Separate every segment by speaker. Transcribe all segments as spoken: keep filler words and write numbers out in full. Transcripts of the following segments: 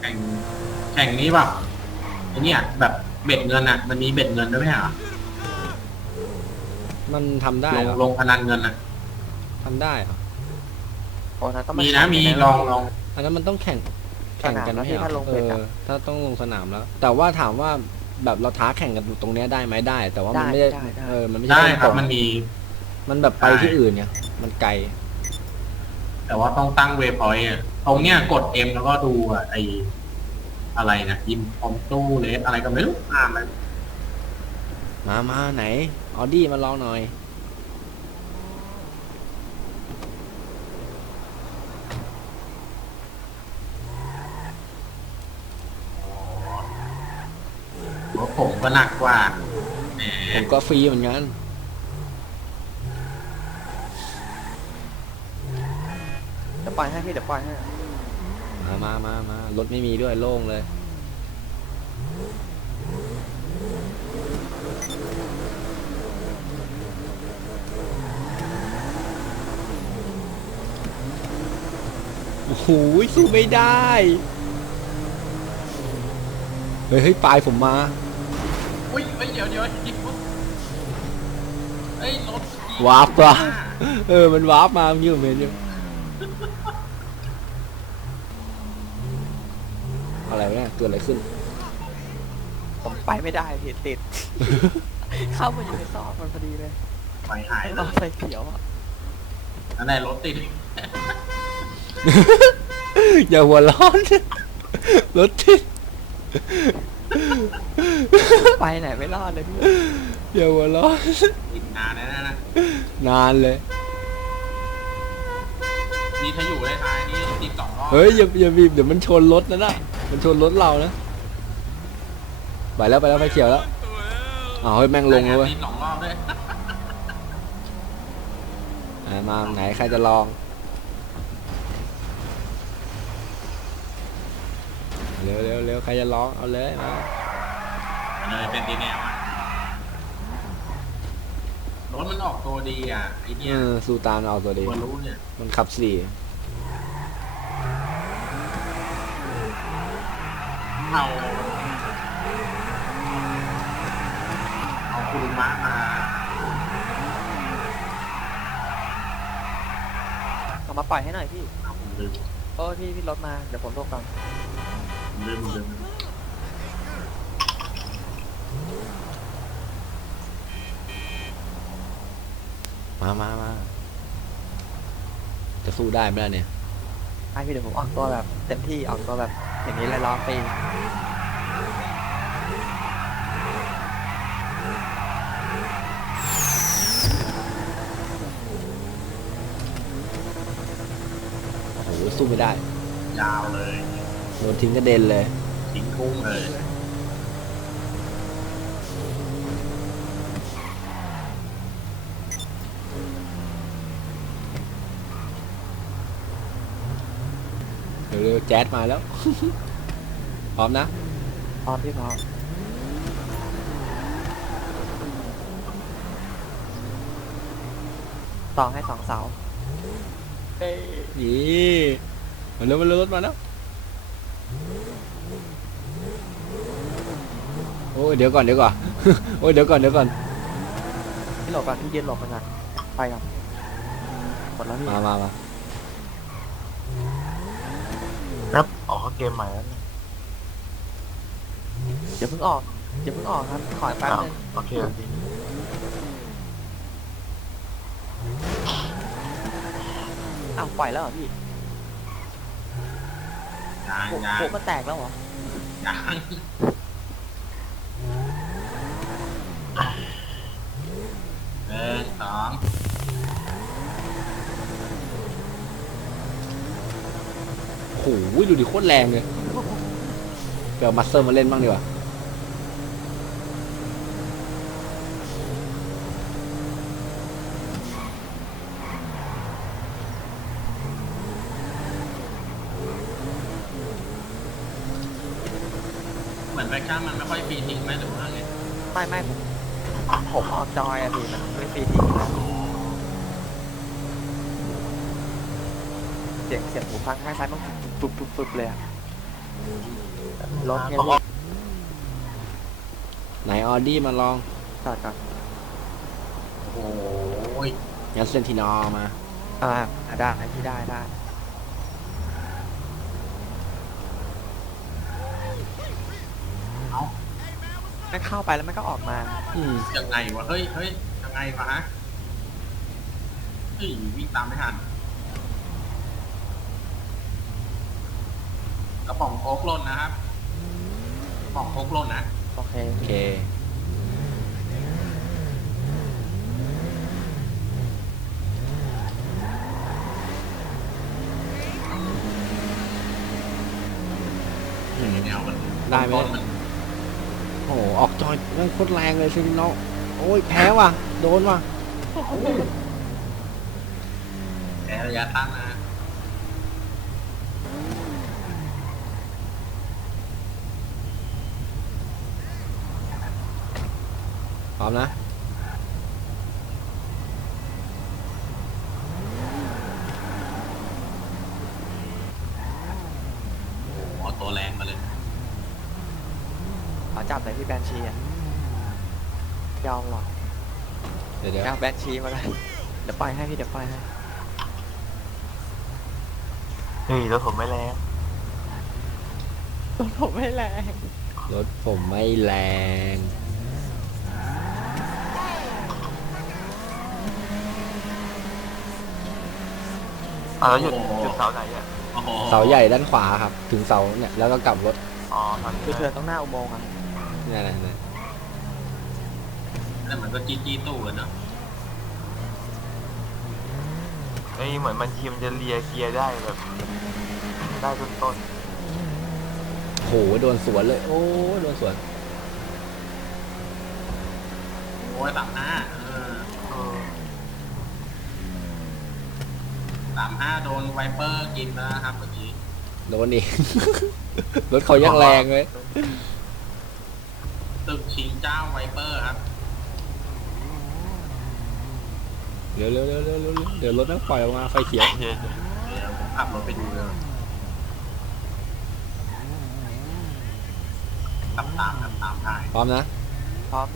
Speaker 1: แข่งแข่งนี้แบบไอเนี่ยแบบเบ็ดเงินอ่ะมันมีเบ็ดเงินด้วยไหมเหรอ
Speaker 2: มันทำได้
Speaker 1: ลง
Speaker 2: เหรอ
Speaker 1: ลงพนันเงินอ่ะ
Speaker 2: ทำได้เหรอ
Speaker 3: โอ้นั้นต้อง
Speaker 1: มีนะมีลองลอง
Speaker 2: อันนั้นมันต้องแข่งแข่งกันไม่ใช่เหร
Speaker 3: ถ้าล
Speaker 2: อง เอ
Speaker 3: เบ็ด
Speaker 2: อ
Speaker 3: อะ
Speaker 2: ถ้าต้องลงสนามแล้ว แต่ว่าถามว่าแบบเราท้าแข่งกันตรงเนี้ยได้ไหมได้ แต่ว่ามันไม่ได้
Speaker 3: ได้ได้
Speaker 2: เออมันไม่ใช่
Speaker 1: ได้ครับ
Speaker 2: ตงๆ
Speaker 1: มันมี
Speaker 2: มันแบบไป
Speaker 1: ได้
Speaker 2: ที่อื่นเนี่ยมันไกล
Speaker 1: แต่ว่าต้องตั้งเวพอยต์อ่ะตรงเนี้ยกด M แล้วก็ดูอ่ะไออะไรนะยิมคอมตู้เลสอะไรก็ไม่รู้อ่านมัน
Speaker 2: มามาไหนออดี้มาลองหน่อย
Speaker 1: รถผมก็หนักกว่าแหม
Speaker 2: ผมก็ฟรีเหมือนกัน
Speaker 3: เดี๋ยวปล่อยให้พี่เดี๋ยวปล่อยให้
Speaker 2: มามามามารถไม่มีด้วยโล่งเลยโอ้โหสู้ไม่ได้เฮ้ยเฮ้ยปลายผมมา
Speaker 1: อุ้ยเฮ้ยเดี๋ยวเดี๋ยวเดี๋ยวเฮ้ยรถ
Speaker 2: วาร์ปว่ะเออมันวาร์ปมาเมื่อกี้ผมเห็นอยู่อะไรวะเนี่ยเกิดอะไรขึ้น
Speaker 3: ผมไปไม่ได้พี่ติด เข้ามาอยู่ในซอกมันพอดีเลย
Speaker 1: ไฟหาย
Speaker 3: รอไฟเขียวอ่ะ
Speaker 1: นั่นแหละรถติด
Speaker 2: อย่าหัวร้อน รถติด
Speaker 3: ไปไหนไม่รอดเลยพี่
Speaker 2: อย่าหัวร้อน
Speaker 1: ติดนานแล้วนะ
Speaker 2: นานเลย
Speaker 1: นี่ถ้าอยู่ในท้ายนี่ติดสองรอบ
Speaker 2: เฮ้ยอย่าอย่าบีบเดี๋ยวมันชนรถนะนะมันชนรถเรานะไปแล้วไปแล้วไฟเขียวแล้วอ้าวเฮ้ยแม่งลงแล้วเว้ย
Speaker 1: ติดสองรอบด้วย
Speaker 2: อ่ะมาไหนใครจะลองเร็วเร็วเร็วใครจะลองเอาเลยมา
Speaker 1: เลยเป็นดีแนวอ่ะรถมันออกตัวดีอ่ะไอ
Speaker 2: เอ
Speaker 1: เนี่ย
Speaker 2: อสูตานเอาตัวดี
Speaker 1: มันรู้เนี่ย
Speaker 2: มันขับสี่
Speaker 1: เอาเอาคุณมะมา
Speaker 3: เอามาปล่อยให้หน่อยพี่
Speaker 1: เอาผมลืม
Speaker 3: โอ้พี่พี่รถมาเดี๋ยวผมโทรก่อน
Speaker 1: ผมลืมผมลืม
Speaker 2: มามามาจะสู้ได้ไหมล่ะเนี่ย
Speaker 3: ไอพี่เดี๋ยวผมออกตัวแบบเต็มที่ออกตัวแบบอย่างนี้เลยล้อฟรี
Speaker 2: โอ้โหสู้ไม่ได้
Speaker 1: ยาวเลย
Speaker 2: โดนทิ้งกระเด็นเลย
Speaker 1: ทิ้งทุ่งเลย
Speaker 2: เร็วๆแจ๊ดมาแล้ว พร้อมนะ
Speaker 3: พร้อมพี่พร้อมต่อให้สองเสาเอ้ย
Speaker 2: นี่มาเร็วมาเร็วรถมาแล้วโอ้ยเดี๋ยวก่อนเดี๋ยวก่อน โอ้ยเดี๋ยวก่อนเดี๋ยวก่อน
Speaker 3: พี่หลบก่อนพี่ยืนหลบมันก่อนไปก่อนหมดแล้วพี่
Speaker 2: มามามา
Speaker 4: ครับอ๋อเกมใหม่แล้ว
Speaker 3: อย่าเพิ่งออกอย่าเพิ่งออกครับขอแป๊บ
Speaker 4: อ้าว
Speaker 3: นึง
Speaker 4: โอเคโอเค
Speaker 3: อ้าวปล่อยแล้วเหรอพี่
Speaker 1: ยาง
Speaker 3: โป๊ะ
Speaker 1: ยาง
Speaker 3: โป๊ะมันแตกแล้วเหรอย
Speaker 1: างหนึ่งสอง
Speaker 2: โอ้โหดูดิโคตรแรงเลยเดี๋ยวมาสเตอร์มาเล่นบ้างดีกว่า
Speaker 1: เหมือนแฟชั่นมันไม่ค่อยฟรีทิ้งไหมหรือว่าไง
Speaker 3: ไม่ไม่ผมผมออกจอยอะพี่มันไม่ฟรีทิ้งอยู่แล้วเสียงเสียงหูฟังข้างซ้ายมันปุบปุบปุบเลยอะรถเนี่ย
Speaker 4: เขาอ
Speaker 3: พี่
Speaker 4: อก
Speaker 2: ไหนออดี้มาลอง
Speaker 3: จอดก่อน
Speaker 1: โอ้ย
Speaker 2: งั้นเซนตินอมา
Speaker 3: อ่าได้พี่ได้ได้มันเข้าไปแล้วมันก็ออกมา
Speaker 2: อืม
Speaker 1: ยังไงวะเฮ้ยเฮ้ยยังไงวะฮะเฮ้ยวิ่งตามไม่ทันกระป๋องโค้กหล่นนะครับกระป๋องโค้กหล่นนะ
Speaker 3: โอเค
Speaker 2: โอเคอืม
Speaker 1: แนวมัน
Speaker 2: ได้ไหม
Speaker 1: ต้นน
Speaker 2: โอ้โหออกจอยนั่งโคตรแรงเลยเซนตินอโอ้ยแพ้ว่ะโดนว่ะ
Speaker 1: แพ้ระยะตั้งนะ
Speaker 2: พร้อมนะ
Speaker 1: โอ้ตัวแรงมาเลย
Speaker 3: ขอจับหน่อยพี่แบนชีอ่ะยอมหรอก
Speaker 2: เดี๋ยวเดี๋ยว
Speaker 3: เอาแบนชีมาเลยเดี๋ยวปล่อยให้พี่เดี๋ยวปล่อยให้
Speaker 4: นี่รถผมไม่แรง
Speaker 3: ตัวผมไม่แรง
Speaker 2: รถผมไม่แรง
Speaker 4: อ่ะแล้วหยุดหยุดเสาไหนอ่ะ
Speaker 1: โอ้โห
Speaker 2: เสาใหญ่ด้านขวาครับ ถึงเสาเนี่ยแล้วก็กลับรถ
Speaker 4: อ๋อทาง
Speaker 3: คือ
Speaker 4: นี้
Speaker 3: เธอต้องหน้าอุโมงค์อ่ะ
Speaker 2: นี่นะนี่
Speaker 1: แต่มันก็จี้จี้ตู้กันเนาะ
Speaker 4: ไอ้ยเหมือนมันทีมนจะเลียเกียร์ได้แบบ ได้ต้นต้น
Speaker 2: โหโดนสวนเลย โอ้โดนสวน
Speaker 1: โอ้ยสามห้าเออ
Speaker 4: ๆเออ
Speaker 1: สามห้าโดนไวเปอร์กินแล้วนะครับเมื่อกี้
Speaker 2: โดนอีก รถเขายังแรงเลย
Speaker 1: ตึกชิงเจ้าไวเปอร์ครับ
Speaker 2: เร็วเร็วเร็วเร็วเร็วเดี๋ยวรถต้องปล่อยออกมาไฟเขียว
Speaker 4: เย็น
Speaker 1: เดี๋ยวผมขับรถไปดูเลยขับตามขับตามได้
Speaker 2: พร้อมนะ
Speaker 3: พร้อมพี่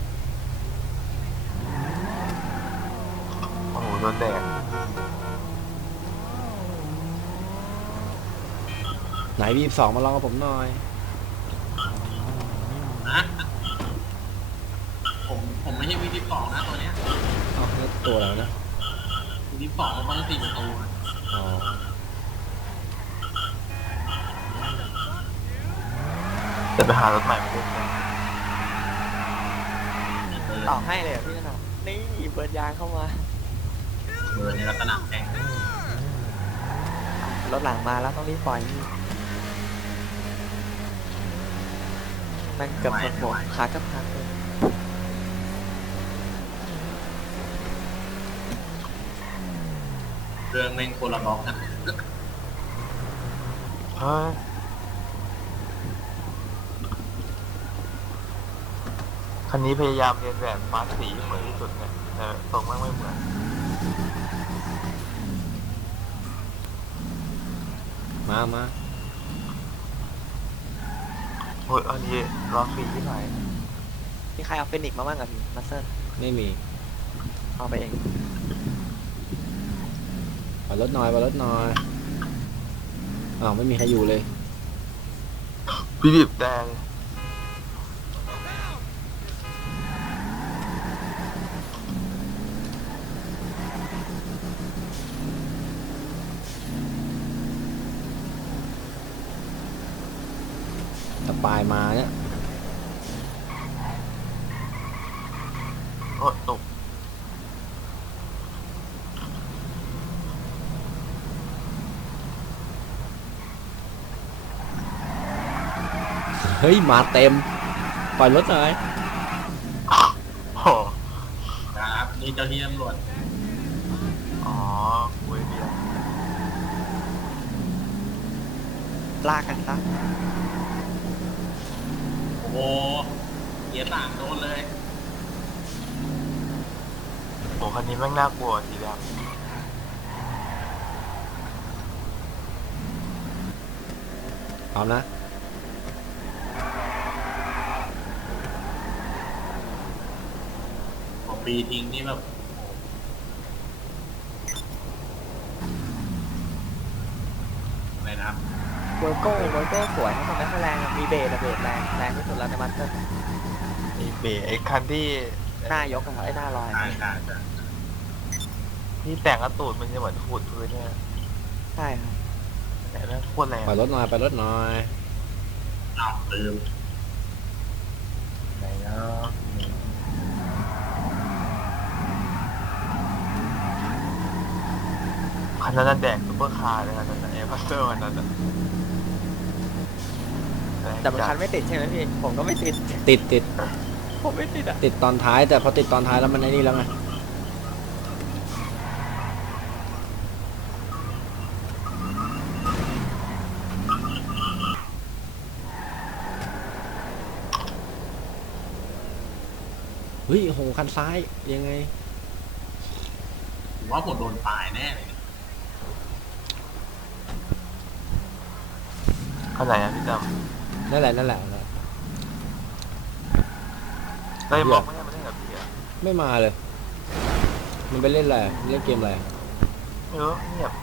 Speaker 4: โอ้โหโดนแดด
Speaker 2: ไหนบีบสองมาลองกับผมหน่อย
Speaker 1: นะผมผมไม่ใช่วีดีสองนะตัวเนี้ย
Speaker 2: เอ้าแล้วตัวแล้วนะ
Speaker 1: วีดีสองมันต้องสี่ประตูอะ
Speaker 2: อ๋อ
Speaker 4: จะไปหารถใหม่มาเล่นกัน
Speaker 1: เออ
Speaker 3: ต่อให้เลยเหรอพี่ขนาดนี่เปิดยางเข้ามา
Speaker 1: เออในลักษณะแข่ง
Speaker 3: รถหลังมาแล้วต้องรีบปล่อยพี่มันเกือบชนผมขากับพังเลย
Speaker 1: เรื่องแม่งโคนละบล็อกกัน
Speaker 4: เฮ้ยคันนี้พยายามเรียนแบบมาร์คสีเหมือนที่สุดเนี่ยแต่ทรงแม่งไม่เหมือน
Speaker 2: มามา
Speaker 4: โอ้ยอันนี้รอฟรีที่ไหน
Speaker 3: มีใครเอาเฟนิกซ์มาบ้างกับพี่มาสเซอร์
Speaker 2: ไม่มี
Speaker 3: เอาไปเอง
Speaker 2: ปล่อยรถหน่อยปล่อยรถหน่อยอ้าวไม่มีใครอยู่เลย
Speaker 4: พี่บีบแต่เลย
Speaker 2: สปายมาเนี่ย
Speaker 4: โอ้ยตก
Speaker 2: เฮ้ยมาเต็ม ปล่อยรถหน่อย
Speaker 4: โอ้
Speaker 1: ครับนี่เจ้าที่ตำรวจ
Speaker 4: อ๋อคุยเดียว
Speaker 3: ลากกันซะ
Speaker 1: โอ้โหเกียร์สามโดนเลย
Speaker 4: โอ้คันนี้แม่งน่ากลัวสีดำ
Speaker 2: พร้อมนะ
Speaker 1: พอปีทิ้งนี่แบบอะไรนะครับ
Speaker 3: เวอร์โก้เวอร์โก้สวยนะตรงนั้นก็แรงอะมีเบสอะเบสแรงแรงที่สุดแล้วในมันเตอร์
Speaker 4: ไอ้เบรไอ้คันที่
Speaker 3: หน้ายกอะครับไอ้หน้าลอย
Speaker 1: ใช่ใช่ใช่
Speaker 4: ที่แต่งกระตูดมันจะเหมือนขูดพื้นเนี่ย
Speaker 3: ใช่ครับ
Speaker 4: แต่แม่งโคตรแรง
Speaker 2: ไปรถหน่อยไปรถหน่อย
Speaker 1: อ้าวลืม
Speaker 4: ไหนนะคันนั้นนะแดกซุปเปอร์คาร์เลยคันนั้นนะเอพัสเตอร์คันนั้นนะแรง
Speaker 3: แต่มัน
Speaker 4: จัด
Speaker 3: คันไม่ติดใช่ไหมพี่ผมก็ไม่ติด
Speaker 2: ติดติด
Speaker 3: ผมไม่ติดอะ
Speaker 2: ติดตอนท้ายแต่พอติดตอนท้ายแล้วมันไอ้นี่แล้วไงเฮ้ยโหคันซ้ายยังไง
Speaker 1: ผมว่าผมโดนปลายแน่เลย
Speaker 4: คันไหนอะพี่จ
Speaker 2: นั่นแหละนั่นแหละนั่นแหละ
Speaker 4: ำได้มองไม่ได้มาได้กับพี่อะ
Speaker 2: ไม่มาเลย มันไปเล่นอะไรเล่นเกมอะไร
Speaker 4: ไม่รู้เงียบ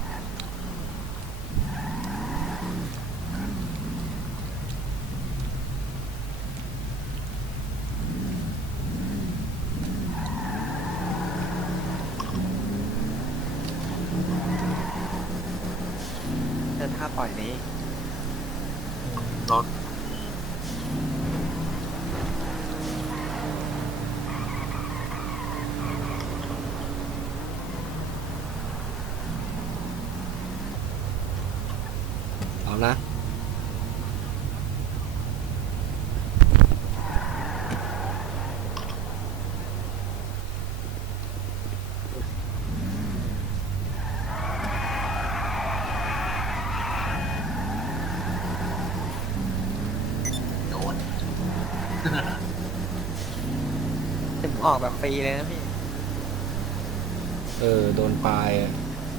Speaker 3: เดินท่าปล่อยนี้
Speaker 4: รถ
Speaker 2: พร้อมนะ
Speaker 1: โดน
Speaker 3: จะออกแบบฟรีเลยนะพี่
Speaker 2: เออโดนปลายอะ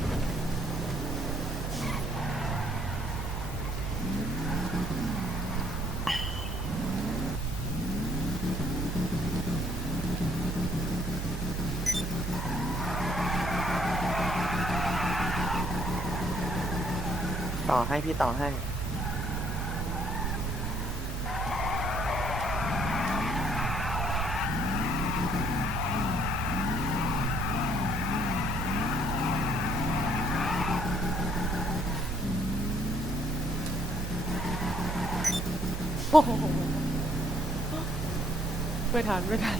Speaker 3: ต่อให้พี่ต่อให้ โอ้โหไม่ทันไม่ทัน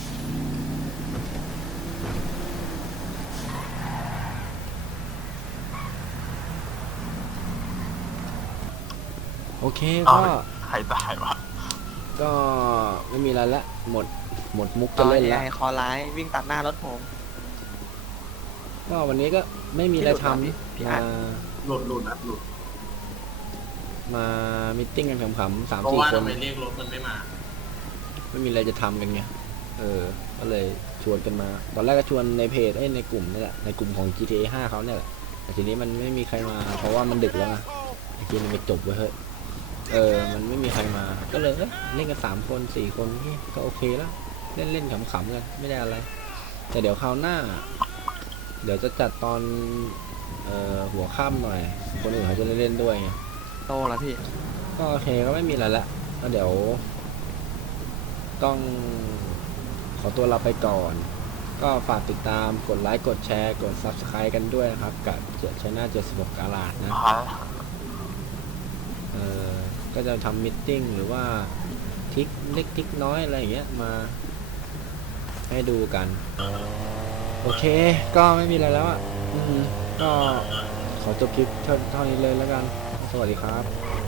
Speaker 2: โอเค
Speaker 4: อ้า
Speaker 2: ก็
Speaker 4: วใครตายวะ
Speaker 2: ก็ไม่มีอะไรละหมดหมดมุก
Speaker 3: ต่
Speaker 2: จะ
Speaker 3: อ
Speaker 2: เล่น
Speaker 3: ให
Speaker 2: แล้ว
Speaker 3: ญ่คอร้ายวิ่งตัดหน้ารถผม
Speaker 2: ก็วันนี้ก็ไม่มีอะไรท
Speaker 3: พี่
Speaker 2: ำ
Speaker 3: พี่อั
Speaker 2: มา
Speaker 3: ด
Speaker 1: หลุดหลุดนะหลุด
Speaker 2: มามิทติ้งกันขำๆสาม
Speaker 1: เพราะ
Speaker 2: สี่
Speaker 1: ว่า
Speaker 2: คน
Speaker 1: ทำไมเรียกรถมันไม่มา
Speaker 2: ไม่มีอะไรจะทำกันไงเออก็เลยชวนกันมา ตอนแรกก็ชวนในเพจเอ้ยในกลุ่มนี่แหละในกลุ่มของ จี ที เอ ห้าเขาเนี่ยแหละแต่ทีนี้มันไม่มีใครมา เพราะว่ามันดึกแล้วไงไอ้ทีนี้ไม่จบเว้ยเฮ้ยเออมันไม่มีใครมาก็เลยเอ้ยเล่นกันสามคนสี่คนนี่ก็โอเคแล้วเล่นเล่นขำๆกันไม่ได้อะไร แต่เดี๋ยวคราวหน้า เดี๋ยวจะจัดตอนเอ่อหัวค่ำหน่อย คนอื่นเขาจะได้เล่นด้วยไง
Speaker 3: โตแล้วพี่
Speaker 2: ก็โอเคก็ไม่มีอะไรละก็เดี๋ยว ต้องขอตัวลาไปก่อน ก็ฝากติดตามกดไลค์กดแชร์กด ซับสไครบ์ กันด้วยนะครับ กับเจ็ดชแนลเจ็ดสิบหกกาลาดนะ
Speaker 4: หา
Speaker 2: เออก็จะทำมิทติ้งหรือว่าทริกเล็กทริกน้อยอะไรอย่างเงี้ยมา ให้ดูกัน โอเค ก็ไม่มีอะไรแล้วอ่ะอืมก็ขอจบคลิปเท่าเท่านี้เลยแล้วกัน สวัสดีครับ